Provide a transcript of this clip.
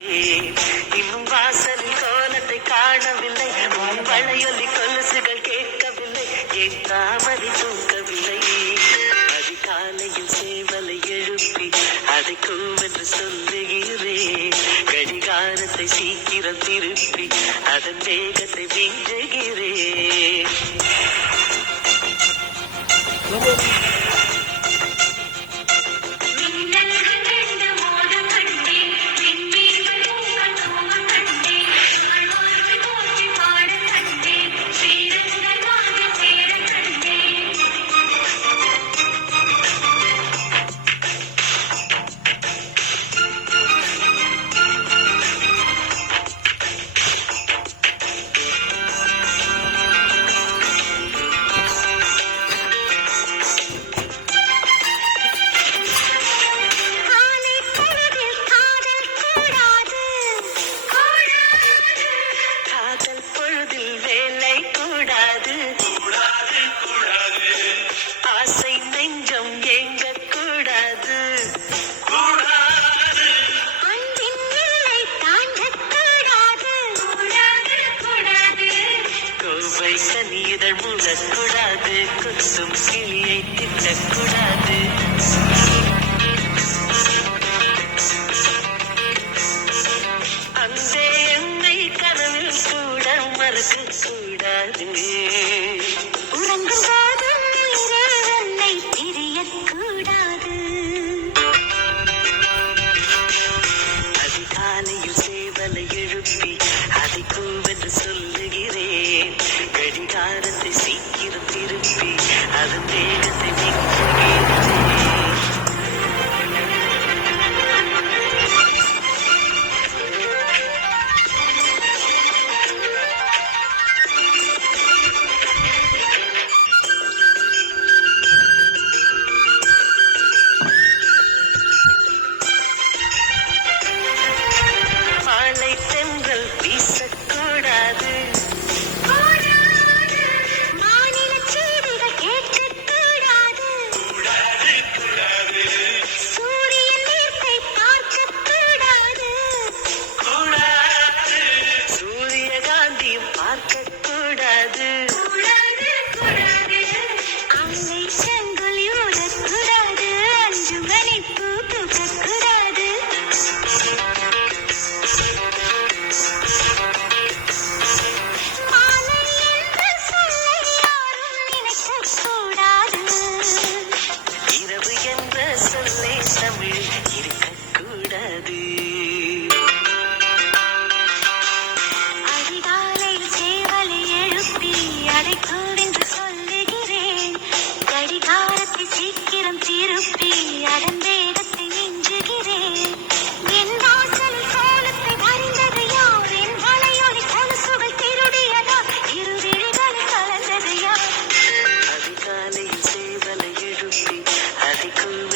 இன்னும் வாசலில் கோலத்தை காணவில்லை, உன் வளையொலி கொலுசுகள் கேட்கவில்லை, என் தாமரை தூக்கவில்லை. அதிகாலையில் சேவலை எழுப்பி அதை கூவென்று சொல்லுகிறேன். கடிகாரத்தை சீக்கிரம் திருப்பி அதன் வேகத்தை விஞ்சுகிறேன். ஆசை நெஞ்சம் ஏங்க கூடாது, கோவை கனிதழ் மூடக்கூடாது, குத்தும் கிளியை திட்டக்கூடாது. அந்த என்னை கனவில் கூட மறக்க கூடாது. அதிகாலையில் சேவலை எழுப்பி அதை கூவென்று சொல்லுகிறேன். கடிகாரத்தை சீக்கிரம் திருப்பி அதன் வேகத்தை விஞ்சுகிறேன். வீசக்கூடாது, மாநில செய்திகள் கேட்கக்கூடாது, சூரியன் நீர்த்தை பார்க்கக்கூடாது, சூரியகாந்தியும் பார்க்கக்கூடாது, அன்னை செங்கொலி ஊடக்கூடாது, 5 மணி பூ தூக்கக்கூடாது. தமிழ் இருக்கக்கூடாது. அதிகாலையில் சேவலை எழுப்பி அதை கூவென்று சொல்லுகிறேன். கடிகாரத்தை சீக்கிரம் திருப்பி அதன் வேகத்தை மிஞ்சுகிறேன். என் வாசலில் கோலத்தை வரைந்தது யார்? என் வளையொலி கொலுசுகள் திருடியதா? இரு விழிகளில் கலந்தது யார்? அதிகாலையில் சேவலை எழுப்பி அதை கூவென்று